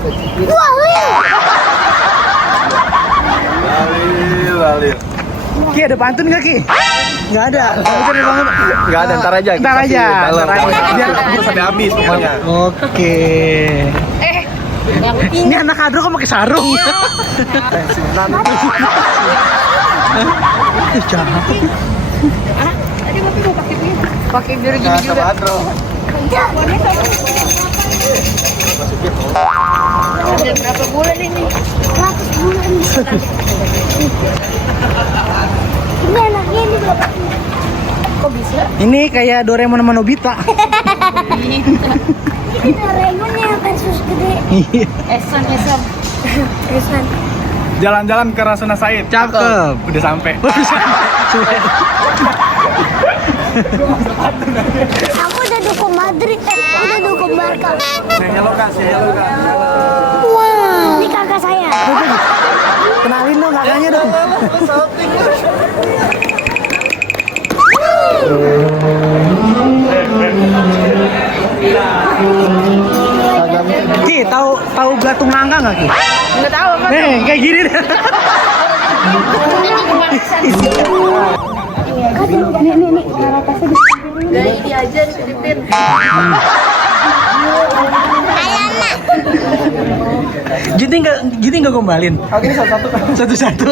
Wah, Lali. Ki ada pantun nggak Ki? Nggak ada. Nggak ada, ntar aja. Ntar aja. Biar sampai habis semuanya. Oke. Ini anak kadro kok pakai sarung? Jahat. tadi Bapak mau pakai biru. Pakai biru gini juga. Ada berapa bulan ini? 100 bulan. Ini anaknya ini berapa? Kok bisa? Ini kayak Doraemon sama Nobita. Ini Doraemon yang versus gede. Iya. Esan. Jalan-jalan ke Rasuna Said. Cakep. Udah sampai. Aku udah dukung Madrid, udah dukung Barca. Hello Kak. Wah, ini kakak saya. Kenalin dong kakaknya dong. Ki, tahu Gatung Nangka nggak Ki? Nggak tahu apa. Nih, kayak gini deh. Nih, karatasnya di dari ini aja diselipin. Jadi nggak gombalin. Oke, satu-satu. Satu-satu.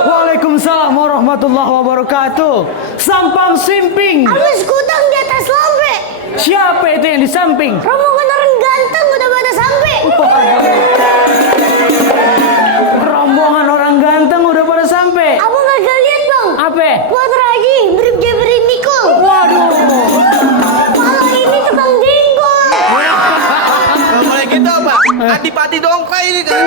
Waalaikumsalam warahmatullahi wabarakatuh. Sampang simping. Abis kutang di atas lambe. Siapa itu yang di samping? Rombongan orang ganteng udah pada sampai. Rombongan orang ganteng udah pada sampai. Abang gak lihat bang? Apa? Buat Raji, Bribda Nikol. Waduh. Kalau ini tukang jengkol. Nggak boleh gitu, Pak. Adipati dongkrak ini kan.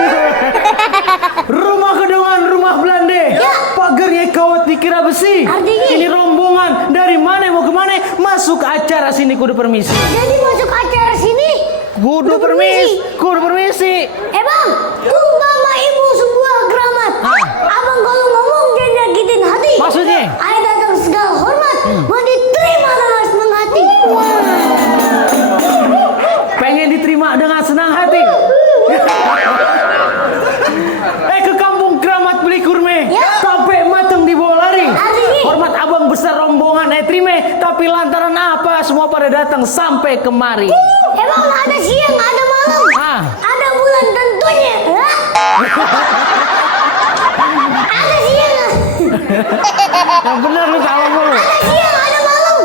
Rumah gedungan rumah Belanda. Pagarnya kawat dikira besi. Artinya? Ini rombongan dari mana mau kemana? Masuk acara sini kudu permisi. Jadi masuk acara sini. Kudu permisi. Kudu permisi. Bang, umpama ibu sebuah keramat. Abang kalau ngomong jangan nyakitin hati. Maksudnya? Ayo datang segala hormat. Mau diterima dengan senang hati. Pengen diterima dengan senang hati. Ke kampung keramat beli kurme. Ya. Sampai mateng dibawa lari. Artinya? Hormat abang besar rombongan terima. Tapi lantaran apa semua pada datang sampai kemari? Bang, ada siang, ada malam. Ada bulan tentunya. Ada siang. Yang benar lu salah mulu. Ada siang, ada malam.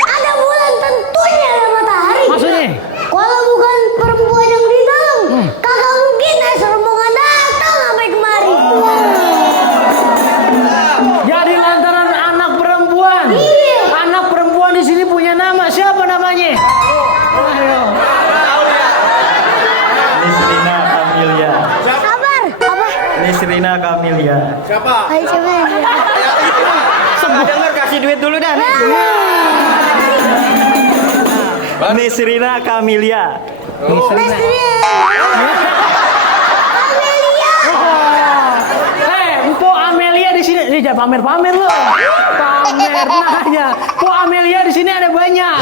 Ada bulan tentunya ada matahari. Maksudnya? Kalau bukan perempuan yang di dalam, kagak mungkin rombongan datang sampai kemari. Jadi lantaran anak perempuan. Iya. Anak perempuan di sini punya nama. Siapa namanya? Ayo. Nisrina Kamilia. Sabar. Apa? Nisrina Kamilia. Siapa? Ayo coba. Dengar kasih duit dulu dah. Nisrina Kamilia. Empo Amelia di sini. Ini jangan pamer-pamer lu. Pamer nanya. Po Amelia di sini ada banyak.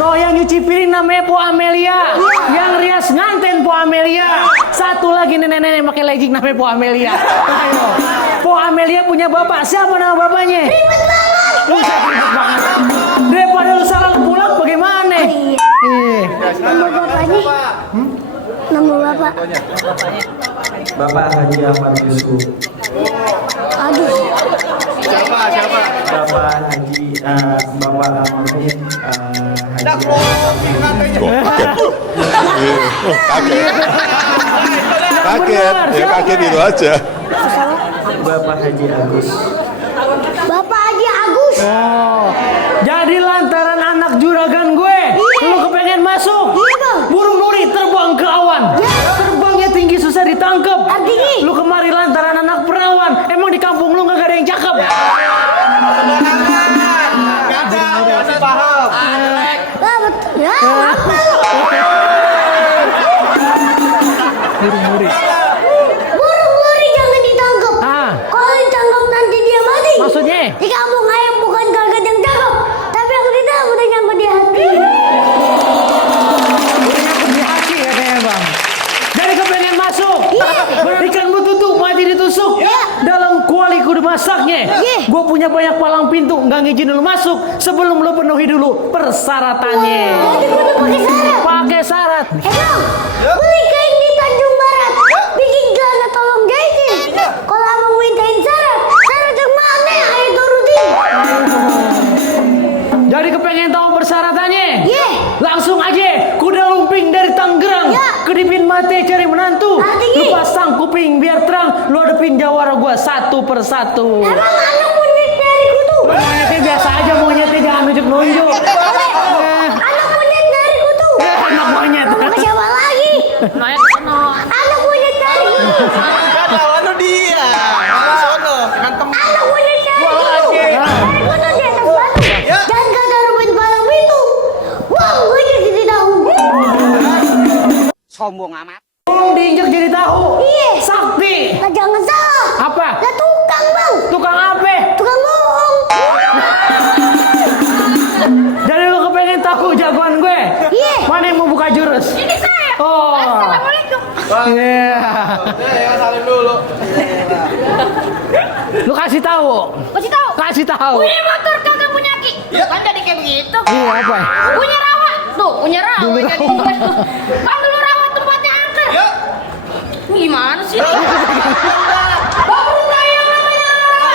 No, yang nyuci piring namanya Po Amelia. Yang rias nganten Po Amelia. Satu lagi nenek-nenek pakai legging namanya Po Amelia. Ayo. Po Amelia punya bapak. Siapa nama bapaknya? Ribet banget. Daripada Kalau lu salah lu pulang bagaimana? Iya. Nama bapaknya? Nama bapak? Bapak Haji Ahmad Yusuf. Aduh. Siapa? Bapak Haji Bapak almarhum Dah closing katanya. Kaget, ya kaget itu aja. Bapak Haji Agus. Bapak Haji Agus. Oh, jadi lantaran anak juragan gue, lu kepengen masuk? Iya, Bang. Burung nuri terbang ke awan, terbangnya tinggi susah ditangkap. Artinya? Lu kemari lantaran anak perawan, emang di kampung lu nggak ada yang cakep? Gak ada paham. Ah, betul. Ya, apa lu? Burung nuri. Burung nuri jangan ditangkap. Ah. Kalau ditangkap nanti dia mati. Maksudnya? Di kampung ayam bukan kaget yang cakep, tapi yang tidak udah nyangkut di hati. Di hati katanya bang. Jadi kepengen masuk? Iya. Ikan betutu mati ditusuk. Iya. Dalam kuali kudu masaknya. Iya. Gue punya banyak palang pintu, nggak ngizin lu masuk sebelum lu penuhi dulu persyaratannya. Jadi kudu pakai syarat. Pakai syarat. Bang, beli kain di Tanjung Barat, bikin celana tolong jahitin. Kalau abang mintain syarat yang mana ayo turutin. Jadi kepengen tahu persyaratannya? Iya. Langsung aja, kuda lumping dari Tangerang. Ya. Kedipin mati cari menantu. Artinya? Lu pasang kuping biar terang. Lu hadepin jawara gua satu persatu. Emang anak monyet dari kutu. Monyetnya biasa aja, monyetnya jangan nunjuk-nunjuk. Anak monyet dari kutu. Anak monyet. Kamu ke siapa lagi? Anak monyet dari kutu. Kan lawan lu dia. Di sono, ngantem. Anak monyet dari kutu. Dari kutu di atas batu. Ya. Dan kata Ruben palang pintu. Bang, gue jadi tahu. Diinjek jadi tahu. Iya. Sakti. Nah, jangan salah. Apa? Lah tukang bang. Tukang apa? Tukang bohong. Jadi lu kepengen tahu jagoan gue? Iya. Mana yang mau buka jurus? Ini saya. Oh. Assalamualaikum. Iya. Ya, salim dulu. Lu kasih tahu. Kasih tahu. Kasih tahu. Punya motor kagak punya ki. Tuh, kan jadi kayak begitu. Iya apa? Punya rawa. Tuh, punya rawa. Dulu Jadi rawa. kan dulu rawa tempatnya angker. Ya. Gimana sih? Bang belum tahu yang namanya rawa.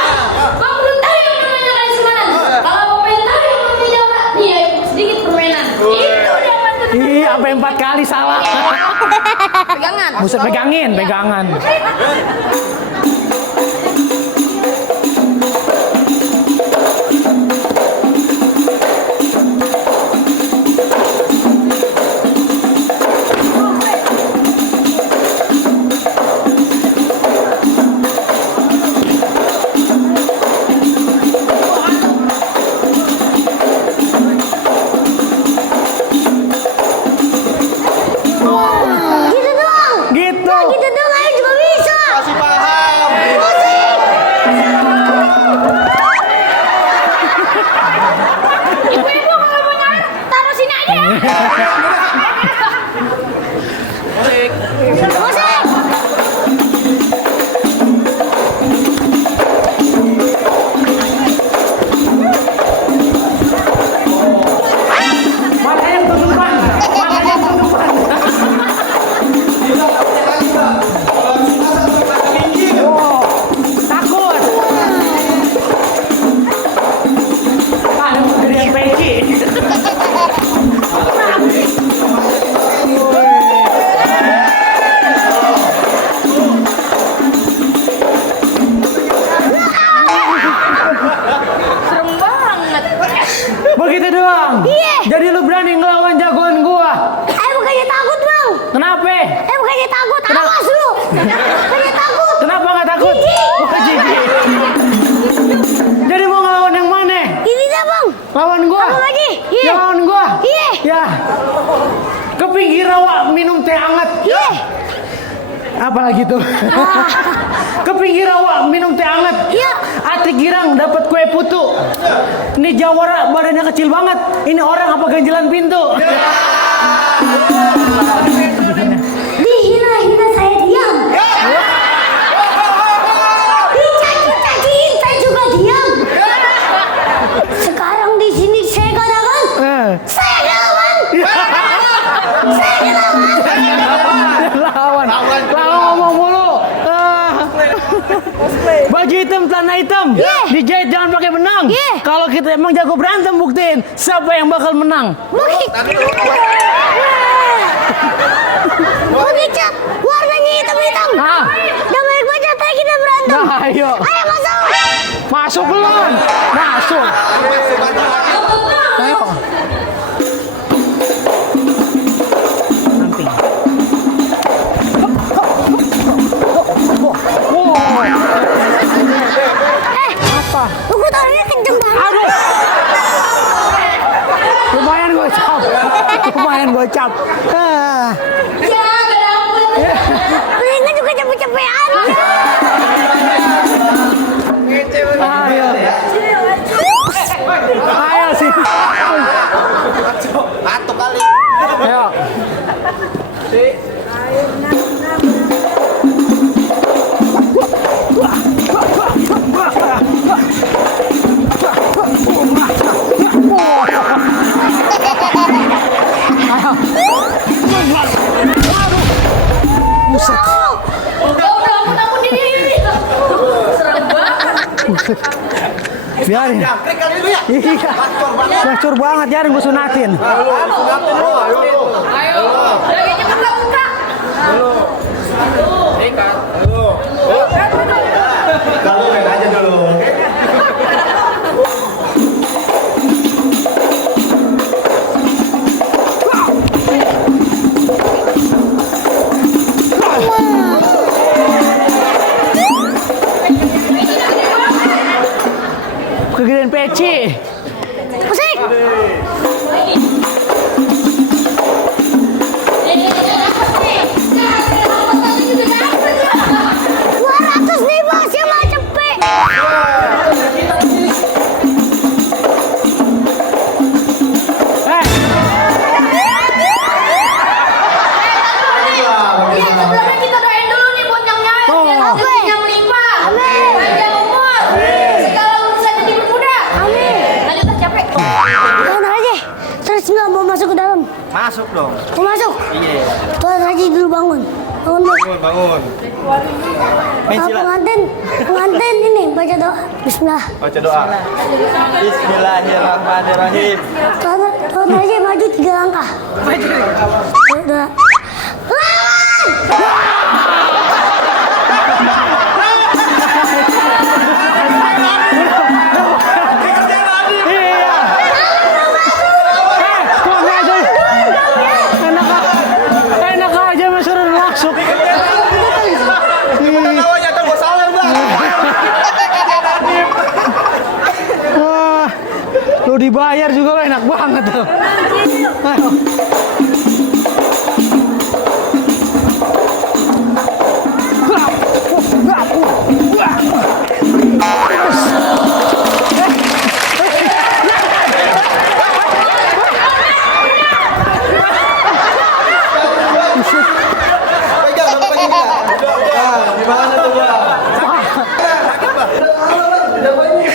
Bang belum tahu yang namanya kayak semanan. Kalau mau main tahu yang namanya jawa. Nih, ayo sedikit permainan. Itu dia bantu. Iya, apa 4 kali salah. Pegangan. Buset pegangin, pegangan. Gitu doang. Gitu. Nah, gitu doang aja juga bisa. Kasih paham. Musik. Ibu-ibu kalau mau nyala, taruh sini aja. Musik. Mana yang tutupan? Mana yang tutupan? Oh, takut. Ada gedean peci. Serem banget. Begitu doang. Iya. Jadi lu berani ngelawan jagoan gua. Bukannya takut bang. Kenapa? Bukannya takut. Kenapa? Awas lu. Bukannya takut. Kenapa nggak takut? Jijik. Oh, jijik. Jadi mau ngelawan yang mana? Ini dah bang. Lawan gua. Abang aja. Iya. Ya lawan gua. Iya. Ya. Ke pinggir rawa minum teh hangat. Iya. Apalagi tuh? Ke pinggir rawa minum teh hangat. Iya. Ati girang dapat kue putu. Ini jawara badannya kecil banget. Ini orang apa ganjilan pintu? Dihina-hina saya diam. Dicaci-caciin saya juga diam. Sekarang di sini saya katakan Baju hitam, celana hitam. Dijahit jangan pakai benang. Kalau kita emang jago berantem, buktiin siapa yang bakal menang. Begitu, warnanya hitam-hitam. Nah. Udah baik baca, kayak kita berantem. Nah, ayo. Ayo masuk. Masuk belum? Masuk. Ayo. Nanti. Apa? Aku taruhnya kenceng banget. Aduh. Lumayan gocap. Lumayan gocap. Ya, gak dapet. Ini juga cepet-cepetan. Ayo. Ayo sih. Satu kali. Ayo. Buset. Udah, aku diri. Serem banget. Biarin. Jangkrik kali itu ya. Iya. Gacor banget, biarin gue sunatin. Ayo. Lagi cepet lah, buka. Kalau main aja dulu. Kegedean peci. Musik. Dua ratus nih bos, ya mah cepet. Iya, sebelumnya kita doain dulu nih buat yang nyai. Biar rezekinya melimpah. Panjang umur. Segala urusannya dipermudah. Lanjut, capek. Tuan Haji, terus nggak mau masuk ke dalam? Masuk dong. Mau masuk? Iya. Tuan Haji dulu bangun. Bangun dulu. Bangun. Pengantin ini baca doa. Bismillah. Baca doa. Bismillahirrahmanirrahim. Tuan Haji maju 3 langkah. Doa. Iya. Tuan aja. Enak aja suruh masuk. Namanya tuh bos salah bang. Wah, lu dibayar juga lo enak banget tuh. Ayo. Gimana tuh bang?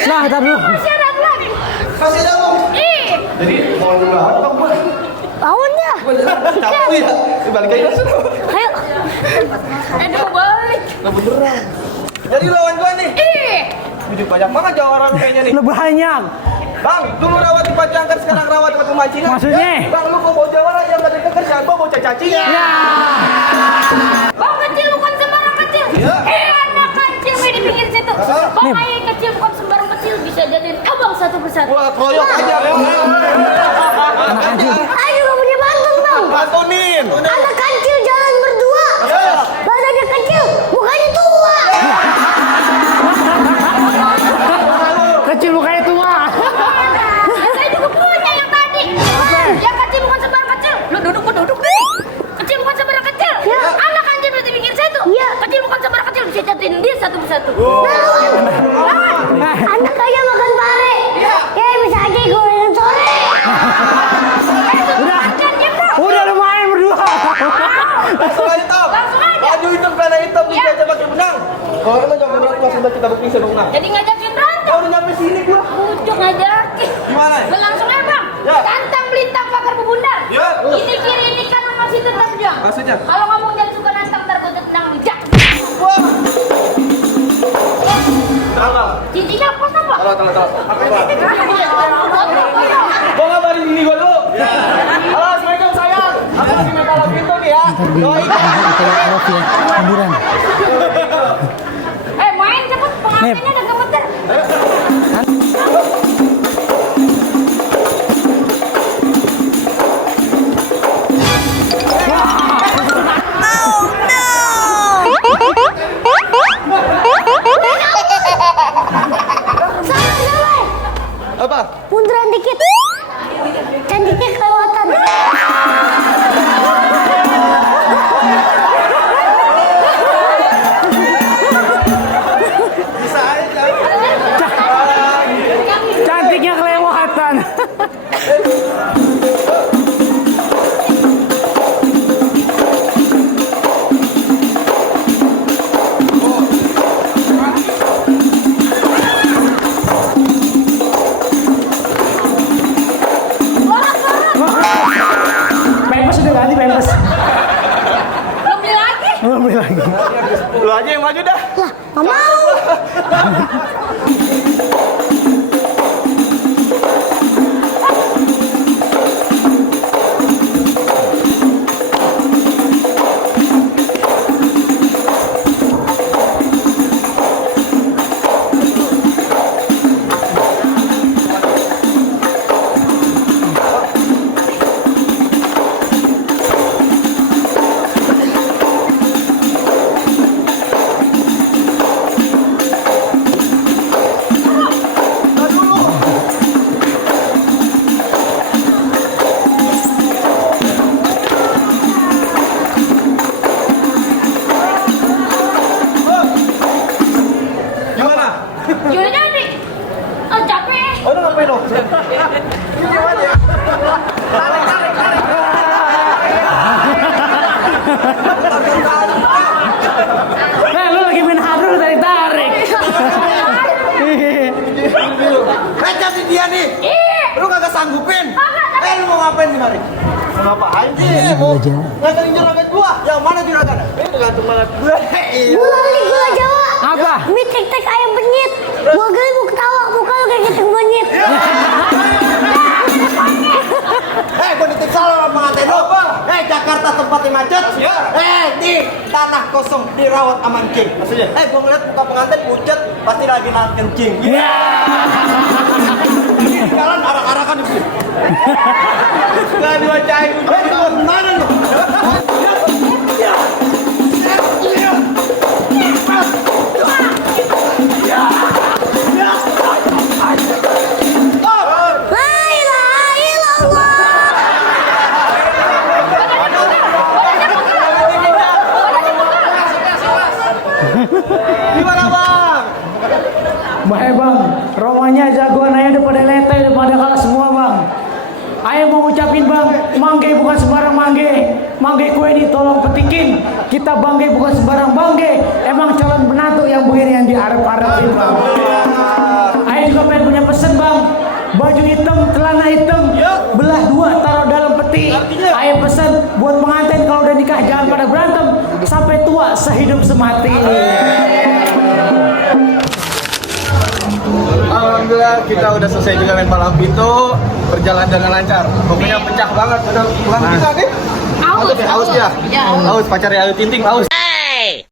Nah, ntar dulu. Kasih dong. Jadi mau dulu. Bangun ya. Capek ya. Balik aja dulu. Ayo. Aduh, balik. Jadi lawan gua nih. Ih. Banyak banget ya orang kayaknya nih. Lu banyak. Bang, dulu rawat di Pacangkan, sekarang rawat di pemancingan. Maksudnya? Ya, bang, lu kok bawa jawara yang tadi kerjaan gua bawa cacacinya. Ya. Bang kecil bukan sembarang kecil. Anak kecil main di pinggir situ. Bang ayah kecil bukan sembarang kecil, bisa jadiin abang satu persatu. Wah, kroyok aja. Anak kecil. Ayo juga punya bantuan bang. Bantuin. Anak kecil jalan berdua. Badannya kecil, bukannya tua. Kecil mukanya tua. Saya juga punya yang tadi. Yang kecil bukan sembarang kecil. Lu duduk deh. Kecil bukan sembarang kecil. Anak kecil di pinggir situ. Kecil bukan sembarang kecil, bisa jadiin dia satu persatu. Anak aja makan pare. Ya bisa aja gorengan sore. Udah lumayan berdua. Langsung aja top. Langsung aja. Baju hitam, celana hitam, bisa aja pakai benang. Kalau emang jangan berat langsung kita berpisah dong nah. Jadi ngajakin berantem. Kau udah nyampe sini gua. Ujuk ngajakin. Gimana? Lu langsung aja bang. Ya. Tantang belintang pakar bebundar. Ya. Ini kiri ini kanan masih tetap jam. Maksudnya? Kalau ngomong jangan suka nantang ntar gue tendang di jak. Wah. Gua ngabarin ini gua dulu. Halo, assalamualaikum sayang. Aku lagi main palang pintu nih ya. Doain. Hamburan. Main cepet, pengantinnya udah gemeter. Salah. Apa? Munduran dikit. Cantiknya kelewatan. Cantiknya kelewatan. Pempes udah ganti pempes. Belum beli lagi. Belum beli lagi. Lu aja yang maju dah. Lah, nggak mau. Gimana? Yaudah jadi. Capek. Oh, lu ngapain lo? Lu lagi main hadro lu tarik-tarik. Jadi dia nih. Lu kagak sanggupin. Lu mau ngapain di mari? Mau ngapain sih? Mau ngadarin juragan gua. Yang mana juragan? Itu gantung banget. Gula nih, gula Jawa. Apa? Mie tek-tek ayam penyit. Gua geli mau ketawa, muka lu kayak ketek monyet. Gua nitip salam sama pengantin lu. Jakarta tempatnya macet. Di tanah kosong dirawat aman king. Maksudnya? Gua ngeliat muka pengantin pucet, pasti lagi nahan kencing. Jalan arak-arakan di sini. Gak diwacain. Mana lu? La ilaha illallah. Gimana bang? Baik bang, romanya jagoan aja udah pada lete, udah pada kalah semua bang. Ayo mau ngucapin bang, mangge bukan sembarang mangge. Mangge kue ini tolong petikin. Kita bangge bukan sembarang bangge. Emang calon menantu yang begini yang diarep-arepin bang. Ayo juga pengen punya pesen bang. Baju hitam, celana hitam, belah dua taruh dalam peti. Ayo pesen buat pengantin kalau udah nikah jangan pada berantem sampai tua sehidup semati. Alhamdulillah kita udah selesai juga main palang pintu, berjalan dengan lancar. Pokoknya pecah banget, udah pulang kita nih. Aus ya? Ya. Aus pacarnya Ayu Tinting, aus.